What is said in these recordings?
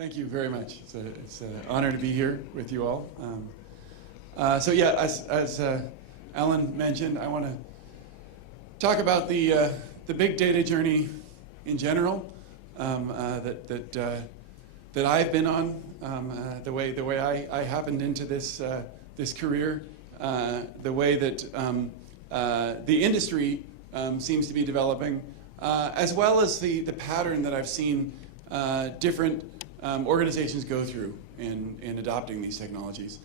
Thank you very much. It's an honor to be here with you all. So yeah, as Alan mentioned, I want to talk about the big data journey in general that I've been on, the way I happened into this career, the way that the industry seems to be developing, as well as the pattern that I've seen different organizations go through in adopting these technologies.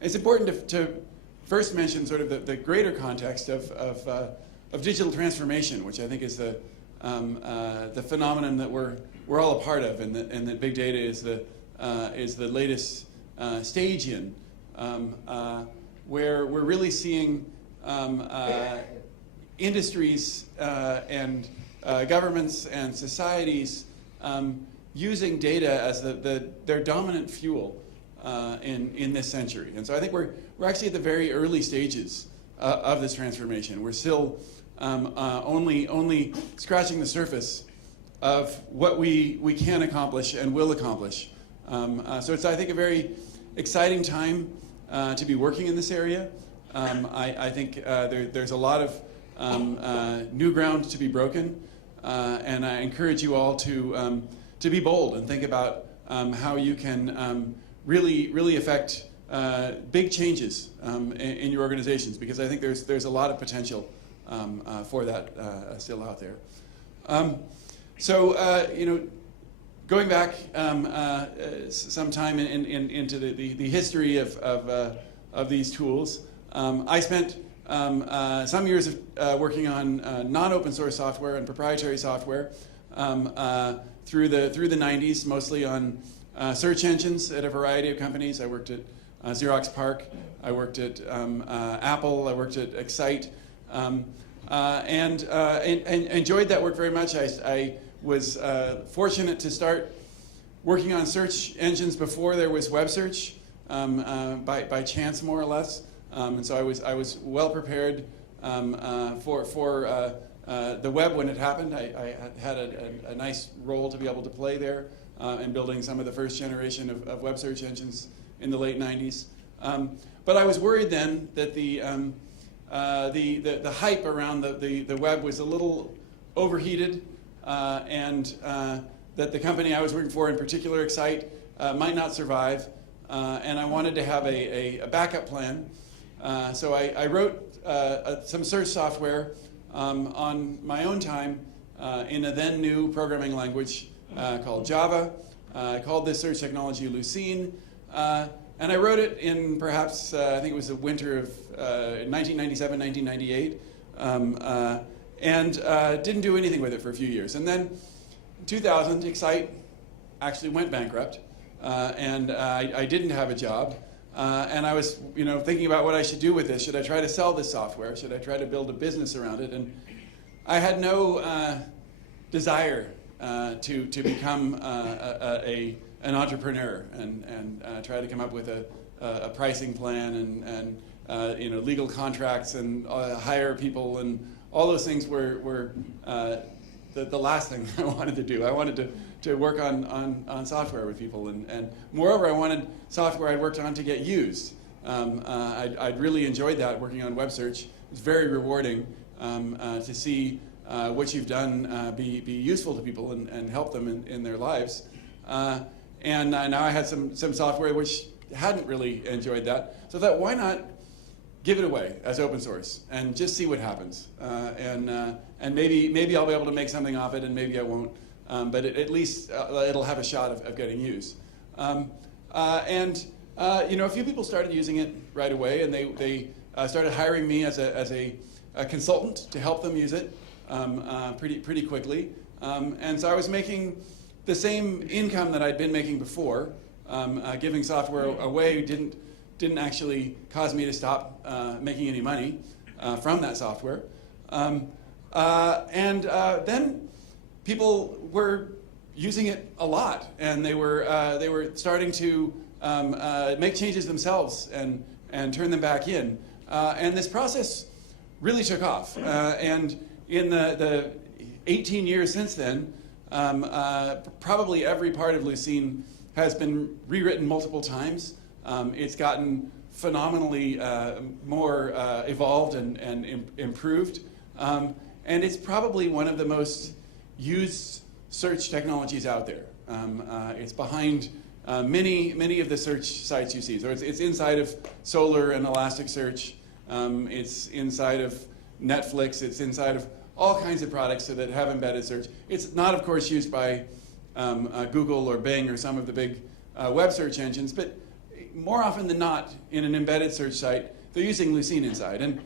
It's important to first mention sort of the greater context of digital transformation, which I think is the phenomenon that we're all a part of, and that big data is the latest stage in, where we're really seeing industries and governments and societies using data as their dominant fuel in this century. And so I think we're actually at the very early stages of this transformation. We're still only scratching the surface of what we can accomplish and will accomplish. So it's, I think, a very exciting time to be working in this area. I think there's a lot of new ground to be broken, and I encourage you all to be bold and think about how you can really affect big changes in your organizations, because I think there's a lot of potential for that still out there. Going back some time into the history of these tools, I spent some years working on non-open source software and proprietary software through the 90s, mostly on search engines at a variety of companies. I worked at Xerox PARC, I worked at Apple, I worked at Excite, and enjoyed that work very much. I was fortunate to start working on search engines before there was web search, by chance, more or less. And so I was well prepared for the web when it happened. I had a nice role to be able to play there in building some of the first generation of web search engines in the late 90s. But I was worried then that the hype around the web was a little overheated, and that the company I was working for, in particular Excite, might not survive. And I wanted to have a backup plan. So I wrote some search software on my own time in a then new programming language called Java. I called this search technology Lucene. And I wrote it in perhaps, I think it was the winter of 1997, 1998. And didn't do anything with it for a few years. And then in 2000, Excite actually went bankrupt. And I didn't have a job. And I was, thinking about what I should do with this. Should I try to sell this software? Should I try to build a business around it? And I had no desire to become an entrepreneur and try to come up with a pricing plan and legal contracts and hire people, and all those things were the last thing I wanted to do. I wanted to work on software with people, and moreover, I wanted software I'd worked on to get used. I'd really enjoyed that, working on web search. It's very rewarding to see what you've done be useful to people and help them in their lives. And now I had some software which hadn't really enjoyed that. So I thought, why not give it away as open source and just see what happens? And maybe I'll be able to make something off it, and maybe I won't. But at least it'll have a shot of getting used. A few people started using it right away, and they started hiring me as a consultant to help them use it pretty quickly. And so I was making the same income that I'd been making before. Giving software away didn't actually cause me to stop making any money from that software. Then people were using it a lot, and they were starting to make changes themselves and turn them back in. And this process really took off. And in the 18 years since then, Probably every part of Lucene has been rewritten multiple times. It's gotten phenomenally more evolved and improved. And it's probably one of the most used search technologies out there. It's behind many of the search sites you see. So it's inside of Solr and Elasticsearch. It's inside of Netflix. It's inside of all kinds of products that have embedded search. It's not, of course, used by Google or Bing or some of the big web search engines, but more often than not, in an embedded search site, they're using Lucene inside. And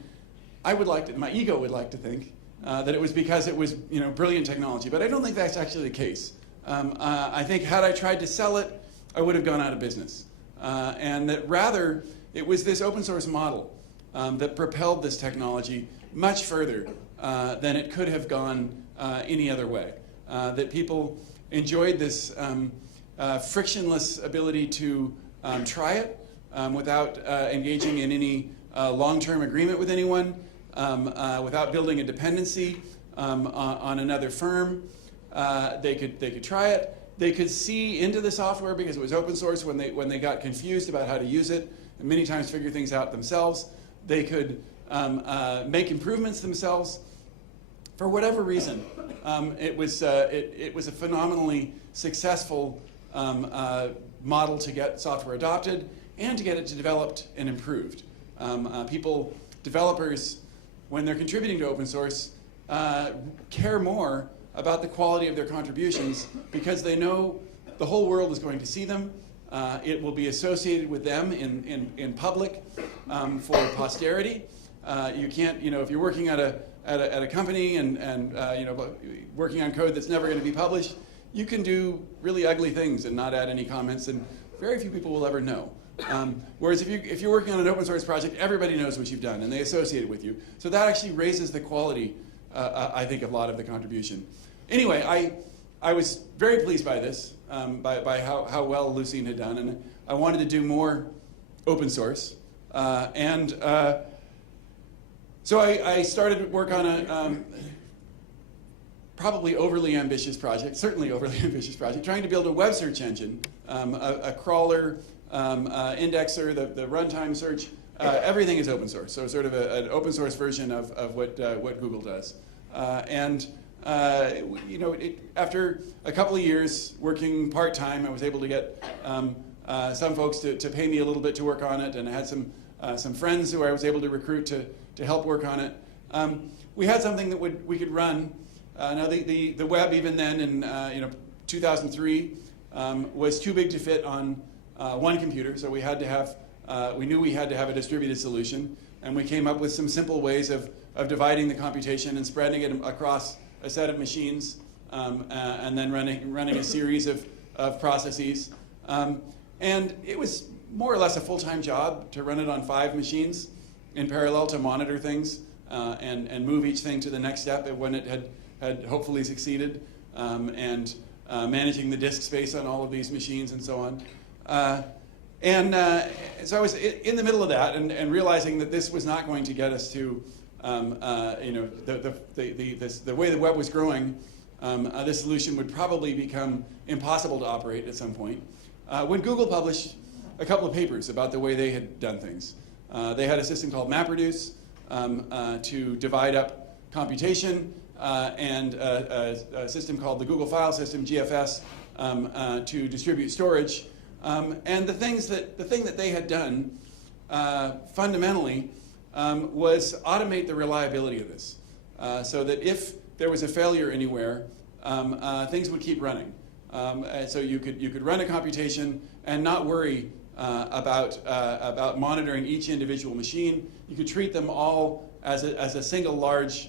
I would like to, my ego would like to think that it was because it was brilliant technology, but I don't think that's actually the case. I think had I tried to sell it, I would have gone out of business. And that rather, it was this open source model that propelled this technology much further than it could have gone any other way. That people enjoyed this frictionless ability to try it without engaging in any long-term agreement with anyone, without building a dependency on another firm. They could try it. They could see into the software because it was open source when they got confused about how to use it, and many times figure things out themselves. They could make improvements themselves. For whatever reason, it was a phenomenally successful model to get software adopted and to get it developed and improved. Developers, when they're contributing to open source, care more about the quality of their contributions because they know the whole world is going to see them. It will be associated with them in public for posterity. You can't, if you're working at a company and working on code that's never going to be published, you can do really ugly things and not add any comments, and very few people will ever know. Whereas if you're working on an open source project, everybody knows what you've done and they associate it with you. So that actually raises the quality, I think, of a lot of the contribution. Anyway, I was very pleased by this, by how well Lucene had done, and I wanted to do more open source. So I started work on a probably overly ambitious project, certainly overly ambitious project, trying to build a web search engine, a crawler, indexer, the runtime search. Everything is open source, so sort of an open source version of what Google does. After a couple of years working part-time, I was able to get some folks to pay me a little bit to work on it, and I had some friends who I was able to recruit to help work on it. We had something that we could run. Now the web, even then in 2003, was too big to fit on one computer, so we had to have we knew we had to have a distributed solution, and we came up with some simple ways of dividing the computation and spreading it across a set of machines, and then running a series of processes. And it was more or less a full-time job to run it on 5 machines in parallel to monitor things and move each thing to the next step when it had hopefully succeeded, and managing the disk space on all of these machines and so on. So I was in the middle of that and realizing that this was not going to get us to the way the web was growing. This solution would probably become impossible to operate at some point. When Google published a couple of papers about the way they had done things. They had a system called MapReduce to divide up computation, and a system called the Google File System, GFS, to distribute storage. And the thing that they had done fundamentally was automate the reliability of this, so that if there was a failure anywhere, things would keep running. So you could run a computation and not worry about monitoring each individual machine. You could treat them all as a single large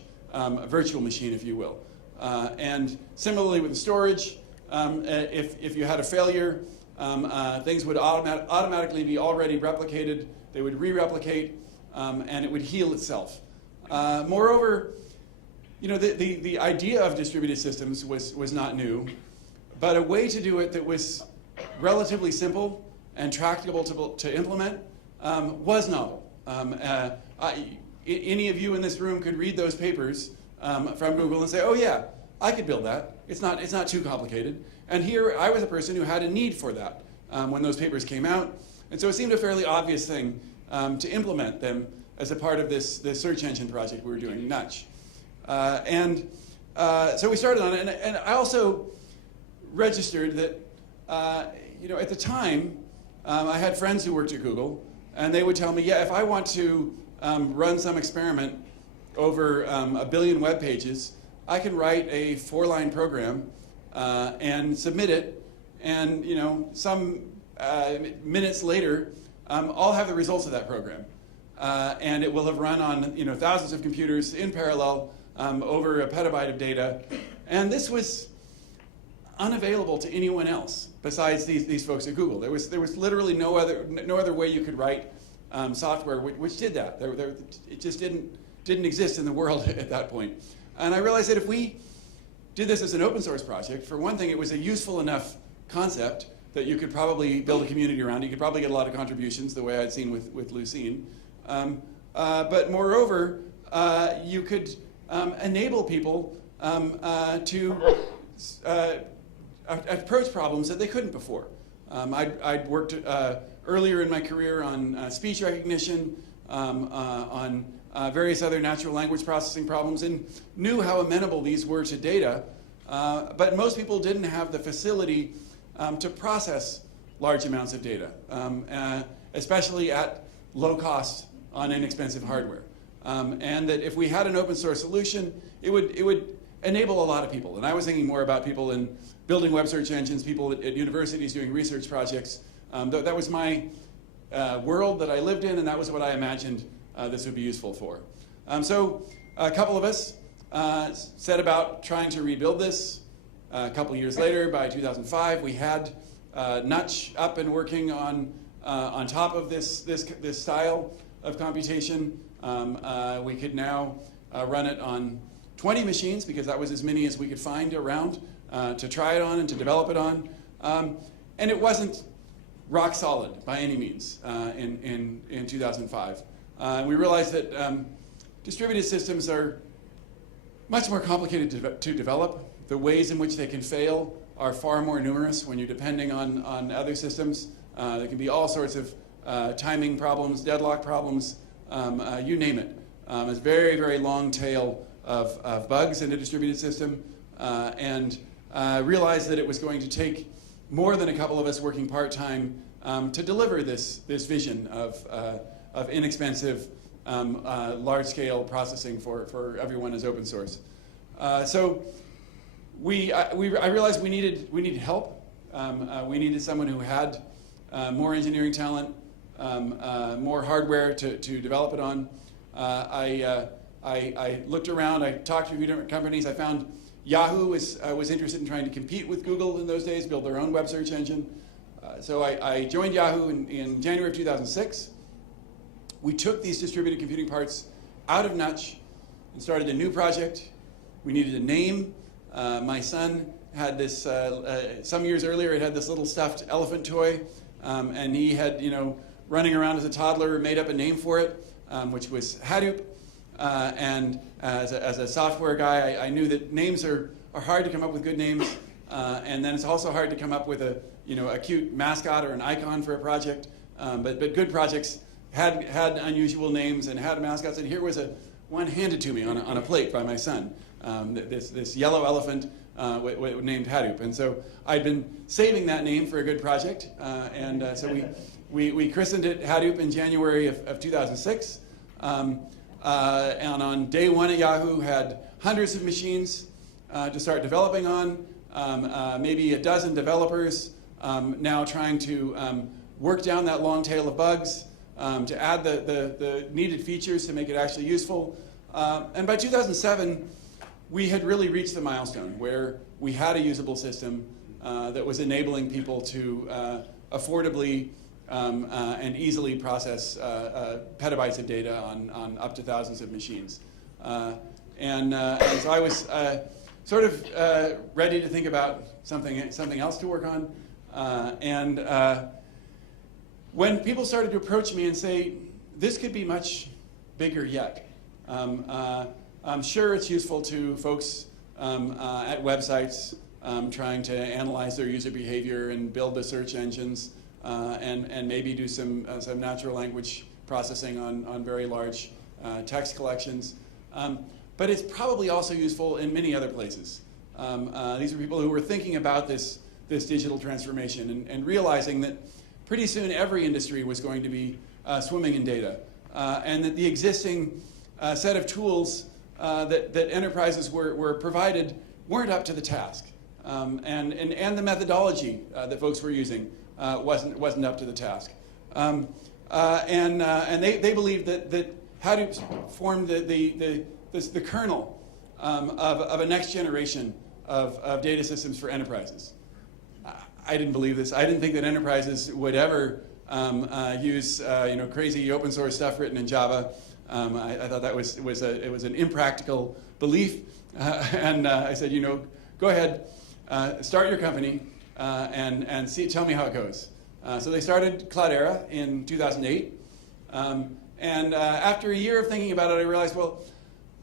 virtual machine, if you will. And similarly with the storage, if you had a failure, things would automatically be already replicated. They would re-replicate, and it would heal itself. Moreover, the idea of distributed systems was not new, but a way to do it that was relatively simple and tractable to implement was novel. Any of you in this room could read those papers from Google and say, oh yeah, I could build that. it's not too complicated. And here I was a person who had a need for that when those papers came out. And so it seemed a fairly obvious thing to implement them as a part of this search engine project we were doing, Nutch. So we started on it, and I also registered that, at the time, I had friends who worked at Google, and they would tell me, yeah, if I want to run some experiment over 1 billion web pages, I can write a 4-line program and submit it, and some minutes later, I'll have the results of that program. And it will have run on thousands of computers in parallel over a petabyte of data. And this was unavailable to anyone else besides these folks at Google. There was literally no other way you could write software which did that. It just didn't exist in the world at that point. And I realized that if we did this as an open source project, for one thing, it was a useful enough concept that you could probably build a community around. You could probably get a lot of contributions, the way I'd seen with Lucene. But moreover, you could enable people to approach problems that they couldn't before. I'd worked earlier in my career on speech recognition, on various other natural language processing problems, and knew how amenable these were to data. But most people didn't have the facility to process large amounts of data, especially at low cost on inexpensive hardware. And that if we had an open source solution, it would enable a lot of people. And I was thinking more about people in building web search engines, people at universities doing research projects. That was my world that I lived in, and that was what I imagined this would be useful for. So a couple of us set about trying to rebuild this. A couple years later, by 2005, we had Nutch up and working on top of this style of computation. We could now run it on 20 machines, because that was as many as we could find around to try it on and to develop it on. And it wasn't rock solid by any means in 2005. We realized that distributed systems are much more complicated to develop. The ways in which they can fail are far more numerous when you're depending on other systems. There can be all sorts of timing problems, deadlock problems, you name it. It's a very, very long tail of bugs in a distributed system, and realized that it was going to take more than a couple of us working part-time to deliver this vision of inexpensive, large-scale processing for everyone as open source. So I realized we needed help. We needed someone who had more engineering talent, more hardware to develop it on. I looked around. I talked to a few different companies. I found Yahoo was interested in trying to compete with Google in those days, build their own web search engine. So I joined Yahoo in January of 2006. We took these distributed computing parts out of Nutch and started a new project. We needed a name. My son had this, some years earlier, it had this little stuffed elephant toy, and he had, running around as a toddler, made up a name for it, which was Hadoop. And as a software guy, I knew that names are hard to come up with good names, and then it's also hard to come up with a cute mascot or an icon for a project. But good projects had unusual names and had mascots, and here was one handed to me on a plate by my son. This yellow elephant named Hadoop. And so I'd been saving that name for a good project, and so we christened it Hadoop in January of 2006. And on day one at Yahoo, had hundreds of machines to start developing on, maybe a dozen developers now trying to work down that long tail of bugs, to add the needed features to make it actually useful. And by 2007, we had really reached the milestone where we had a usable system that was enabling people to affordably and easily process petabytes of data on up to thousands of machines. And so I was sort of ready to think about something else to work on. And when people started to approach me and say, this could be much bigger yet. I'm sure it's useful to folks at websites, trying to analyze their user behavior and build the search engines, and maybe do some natural language processing on very large text collections. But it's probably also useful in many other places. These are people who were thinking about this digital transformation and realizing that pretty soon every industry was going to be swimming in data, and that the existing set of tools that enterprises were provided weren't up to the task, and the methodology that folks were using wasn't up to the task, and they believed that Hadoop formed the kernel of a next generation of data systems for enterprises. I didn't believe this. I didn't think that enterprises would ever use crazy open source stuff written in Java. I thought that was an impractical belief, and I said, go ahead, start your company, and tell me how it goes. So they started Cloudera in 2008, and after a year of thinking about it, I realized, well,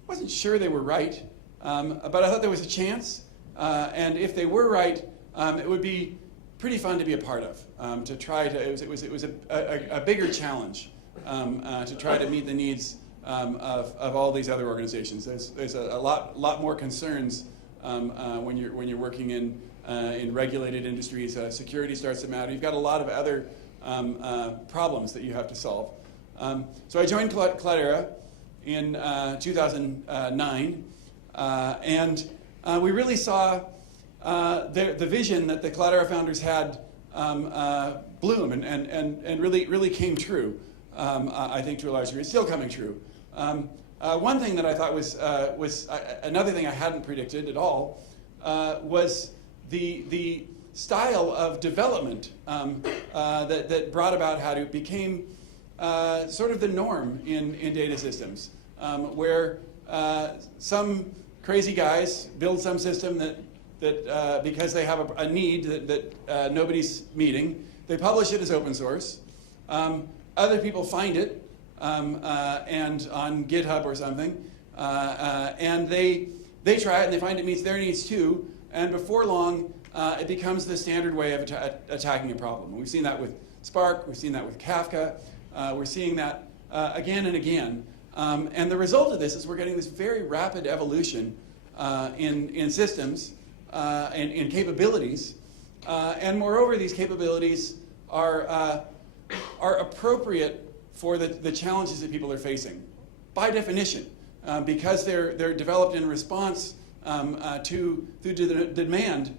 I wasn't sure they were right, but I thought there was a chance, and if they were right, it would be pretty fun to be a part of. To try to, it was a bigger challenge to try to meet the needs of all these other organizations. There's a lot more concerns when you're working in regulated industries. Security starts to matter. You've got a lot of other problems that you have to solve. So I joined Cloudera in 2009, and we really saw the vision that the Cloudera founders had bloom and really came true. I think to a large degree, it's still coming true. One thing that I thought was another thing I hadn't predicted at all was the style of development that brought about Hadoop became sort of the norm in data systems, where some crazy guys build some system that because they have a need that nobody's meeting, they publish it as open source. Other people find it and on GitHub or something, and they try it and they find it meets their needs too. And before long, it becomes the standard way of attacking a problem. We've seen that with Spark. We've seen that with Kafka. We're seeing that again and again. And the result of this is we're getting this very rapid evolution in systems and in capabilities. And moreover, these capabilities are appropriate for the challenges that people are facing, by definition, because they're developed in response to the demand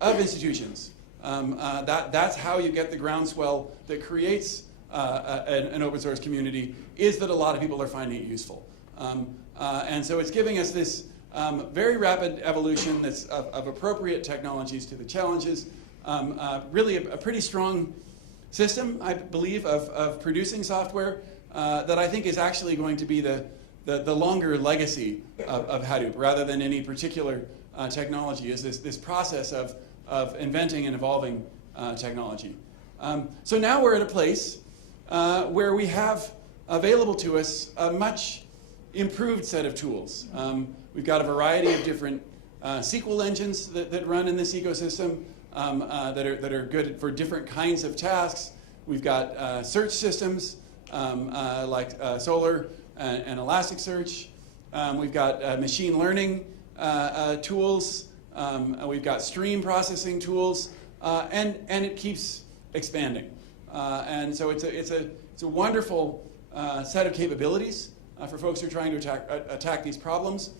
of institutions. That's how you get the groundswell that creates an open source community, is that a lot of people are finding it useful. And so it's giving us this very rapid evolution that's of appropriate technologies to the challenges. Really a pretty strong system, I believe, of producing software that I think is actually going to be the longer legacy of Hadoop, rather than any particular technology, is this process of inventing and evolving technology. So now we're at a place where we have available to us a much improved set of tools. We've got a variety of different SQL engines that run in this ecosystem that are good for different kinds of tasks. We've got search systems like Solar and Elasticsearch. We've got machine learning tools. We've got stream processing tools, and it keeps expanding. And so it's a wonderful set of capabilities for folks who are trying to attack these problems.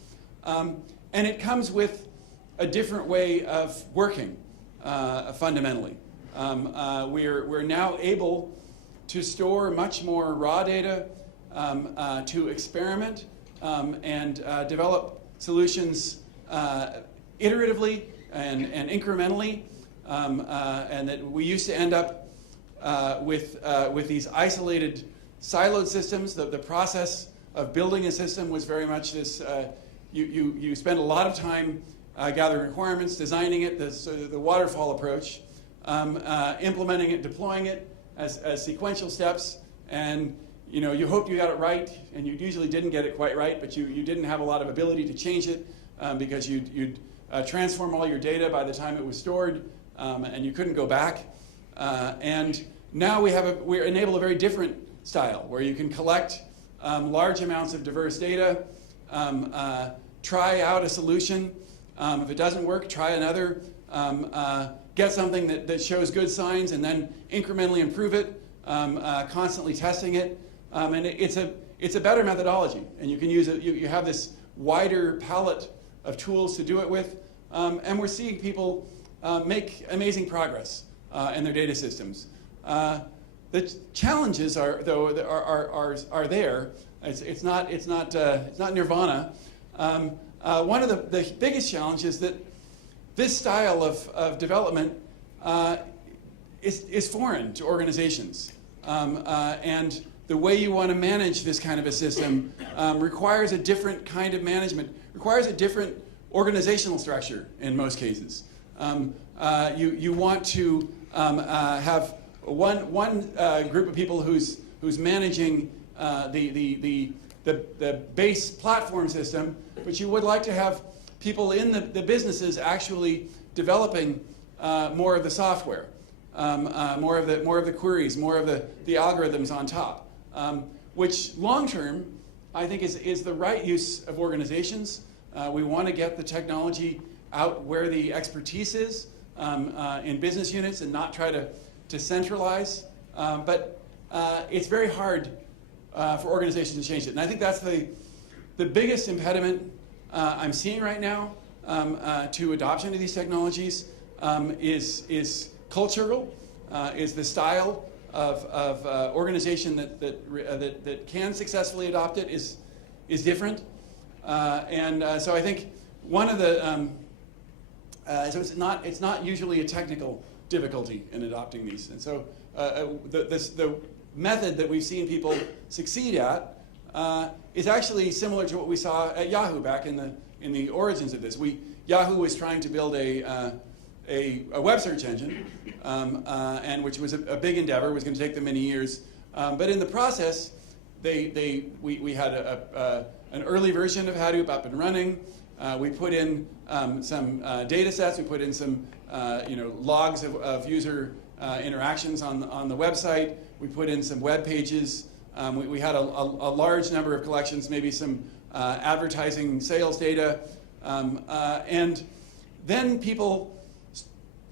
And it comes with a different way of working, fundamentally. We're now able to store much more raw data, to experiment and develop solutions iteratively and incrementally, and that we used to end up with these isolated, siloed systems. The process of building a system was very much this, you spend a lot of time gathering requirements, designing it, the waterfall approach, implementing it, deploying it as sequential steps, and you hoped you got it right, and you usually didn't get it quite right, but you didn't have a lot of ability to change it because you'd transform all your data by the time it was stored, and you couldn't go back. And now we enable a very different style where you can collect large amounts of diverse data, try out a solution. If it doesn't work, try another. Get something that shows good signs and then incrementally improve it, constantly testing it. And it's a better methodology. And you can use it, you have this wider palette of tools to do it with. And we're seeing people make amazing progress in their data systems. The challenges are there. It's not nirvana. One of the biggest challenges is that this style of development is foreign to organizations. And the way you want to manage this kind of a system requires a different kind of management, requires a different organizational structure in most cases. You want to have one group of people who's managing the base platform system, but you would like to have people in the businesses actually developing more of the software, more of the queries, more of the algorithms on top, which long term I think is the right use of organizations. We want to get the technology out where the expertise is in business units and not try to centralize. But it's very hard for organizations to change it. And I think that's the biggest impediment I'm seeing right now to adoption of these technologies is cultural, is the style of organization that can successfully adopt it is different. So I think one of the so it's not usually a technical difficulty in adopting these. And so the method that we've seen people succeed at is actually similar to what we saw at Yahoo back in the origins of this. Yahoo was trying to build a web search engine, and which was a big endeavor. It was going to take them many years. But in the process, we had an early version of Hadoop up and running. We put in some data sets. We put in some logs of user interactions on the website. We put in some web pages. We had a large number of collections, maybe some advertising sales data. And then people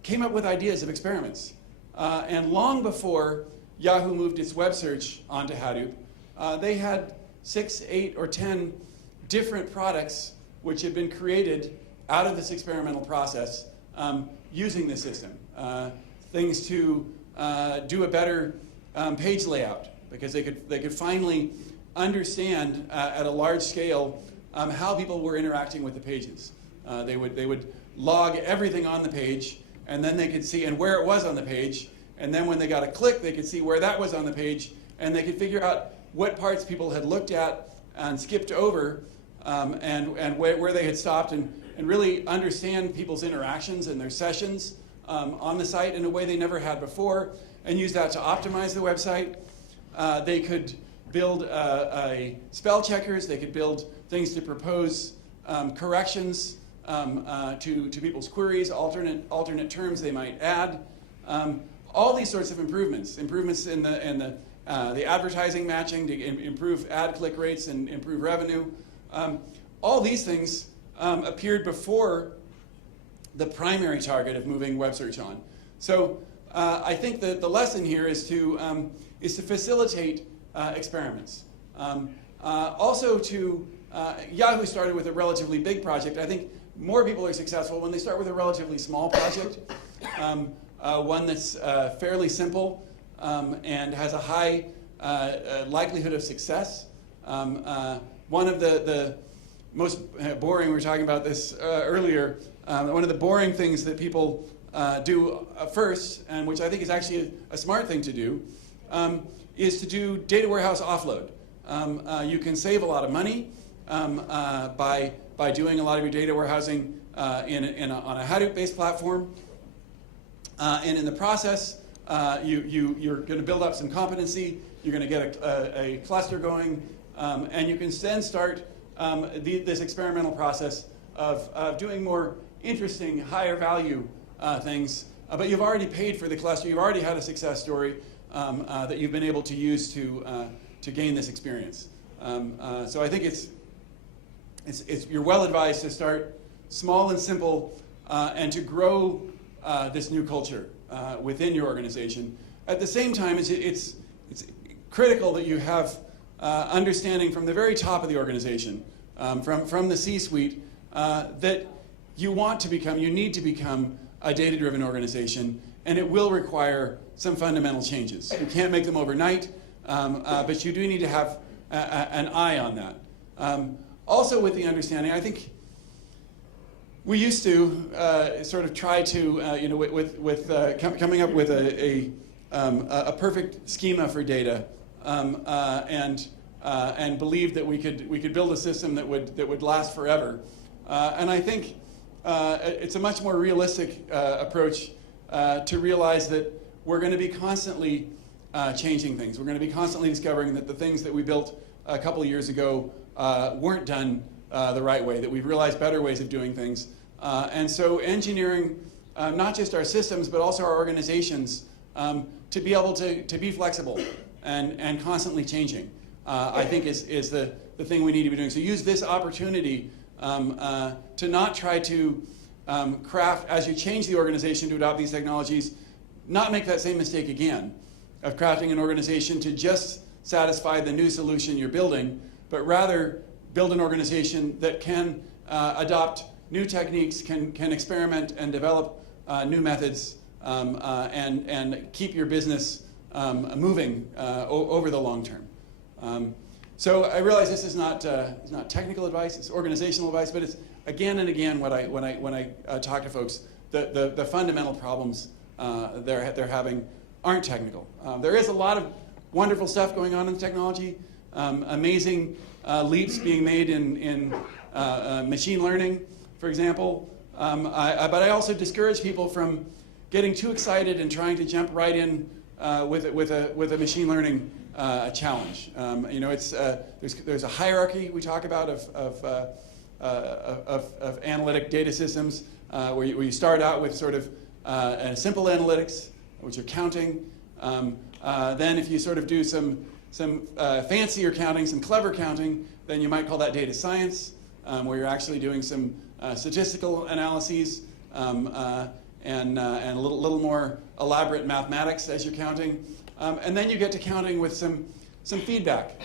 came up with ideas of experiments. And long before Yahoo moved its web search onto Hadoop, they had 6, 8, or 10 different products which had been created out of this experimental process using the system. Things to do a better page layout, because they could finally understand at a large scale how people were interacting with the pages. They would log everything on the page, and then they could see and where it was on the page, and then when they got a click, they could see where that was on the page, and they could figure out what parts people had looked at and skipped over, and where they had stopped, and really understand people's interactions and their sessions on the site in a way they never had before, and use that to optimize the website. They could build spell checkers. They could build things to propose corrections to people's queries, alternate terms they might add. All these sorts of improvements in the advertising matching to improve ad click rates and improve revenue. All these things appeared before the primary target of moving web search on. So I think that the lesson here is to facilitate experiments. Also Yahoo started with a relatively big project. I think more people are successful when they start with a relatively small project, one that's fairly simple and has a high likelihood of success. One of the most boring, we were talking about this earlier, one of the boring things that people do first, and which I think is actually a smart thing to do, is to do data warehouse offload. You can save a lot of money by doing a lot of your data warehousing on a Hadoop-based platform. And in the process, you're going to build up some competency. You're going to get a cluster going, and you can then start this experimental process of doing more interesting, higher value things, but you've already paid for the cluster. You've already had a success story that you've been able to use to gain this experience. So I think you're well advised to start small and simple and to grow this new culture within your organization. At the same time, it's critical that you have understanding from the very top of the organization, from the C-suite, that you need to become a data-driven organization, and it will require some fundamental changes. You can't make them overnight, but you do need to have an eye on that. Also with the understanding, I think we used to sort of try to, coming up with a perfect schema for data, and believe that we could build a system that would last forever. And I think it's a much more realistic approach to realize that we're going to be constantly changing things. We're going to be constantly discovering that the things that we built a couple of years ago weren't done the right way, that we've realized better ways of doing things. And so engineering not just our systems, but also our organizations to be able to be flexible and constantly changing, I think is the thing we need to be doing. So use this opportunity to not try to craft, as you change the organization to adopt these technologies, not make that same mistake again of crafting an organization to just satisfy the new solution you're building, but rather build an organization that can adopt new techniques, can experiment and develop new methods, and keep your business moving over the long term. So I realize this is not technical advice; it's organizational advice. But it's again and again when I talk to folks, the fundamental problems they're having aren't technical. There is a lot of wonderful stuff going on in technology, amazing leaps being made in machine learning, for example. But I also discourage people from getting too excited and trying to jump right in with a machine learning challenge. There's a hierarchy we talk about of analytic data systems where you start out with sort of simple analytics, which are counting. Then if you sort of do some fancier counting, some clever counting, then you might call that data science, where you're actually doing some statistical analyses and a little more elaborate mathematics as you're counting. And then you get to counting with some feedback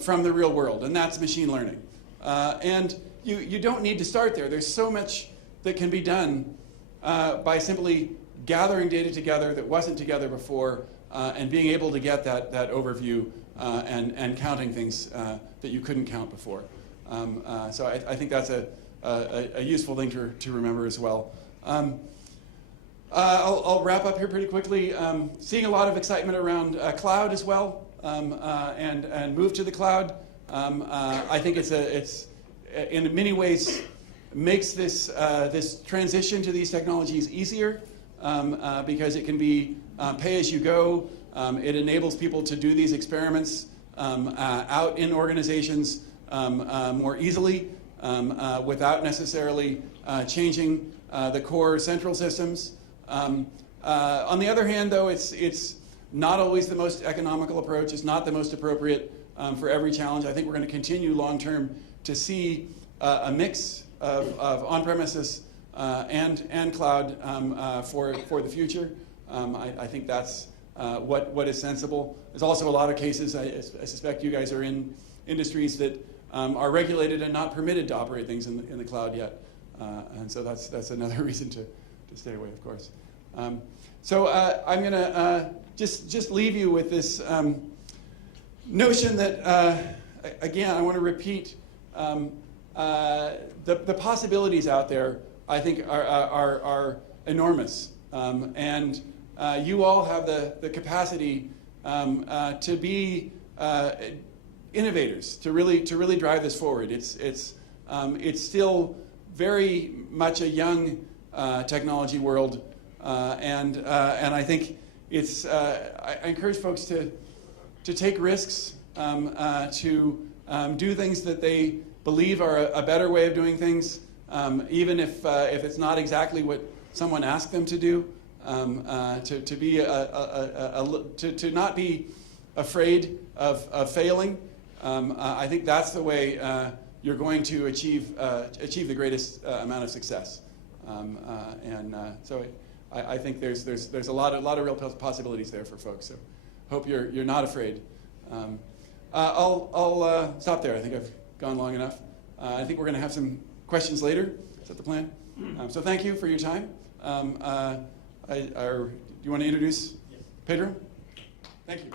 from the real world, and that's machine learning. And you don't need to start there. There's so much that can be done by simply gathering data together that wasn't together before, and being able to get that overview and counting things that you couldn't count before. So I think that's a useful thing to remember as well. I'll wrap up here pretty quickly. Seeing a lot of excitement around cloud as well, and move to the cloud. I think it's in many ways makes this transition to these technologies easier because it can be pay as you go. It enables people to do these experiments out in organizations more easily without necessarily changing the core central systems. On the other hand, though, it's not always the most economical approach. It's not the most appropriate for every challenge. I think we're going to continue long-term to see a mix of on-premises and cloud for the future. I think that's what is sensible. There's also a lot of cases, I suspect you guys are in industries that are regulated and not permitted to operate things in the cloud yet. And so that's another reason to stay away, of course. So I'm going to just leave you with this notion that, again, I want to repeat the possibilities out there, I think, are enormous. And you all have the capacity to be innovators, to really drive this forward. It's still very much a young technology world, and I think it's. I encourage folks to take risks, to do things that they believe are a better way of doing things, even if it's not exactly what someone asked them to do, to not be afraid of failing. I think that's the way you're going to achieve the greatest amount of success. So I think there's a lot of real possibilities there for folks. So hope you're not afraid. I'll stop there. I think I've gone long enough. I think we're going to have some questions later. Is that the plan? So thank you for your time. Do you want to introduce Pedro? Thank you.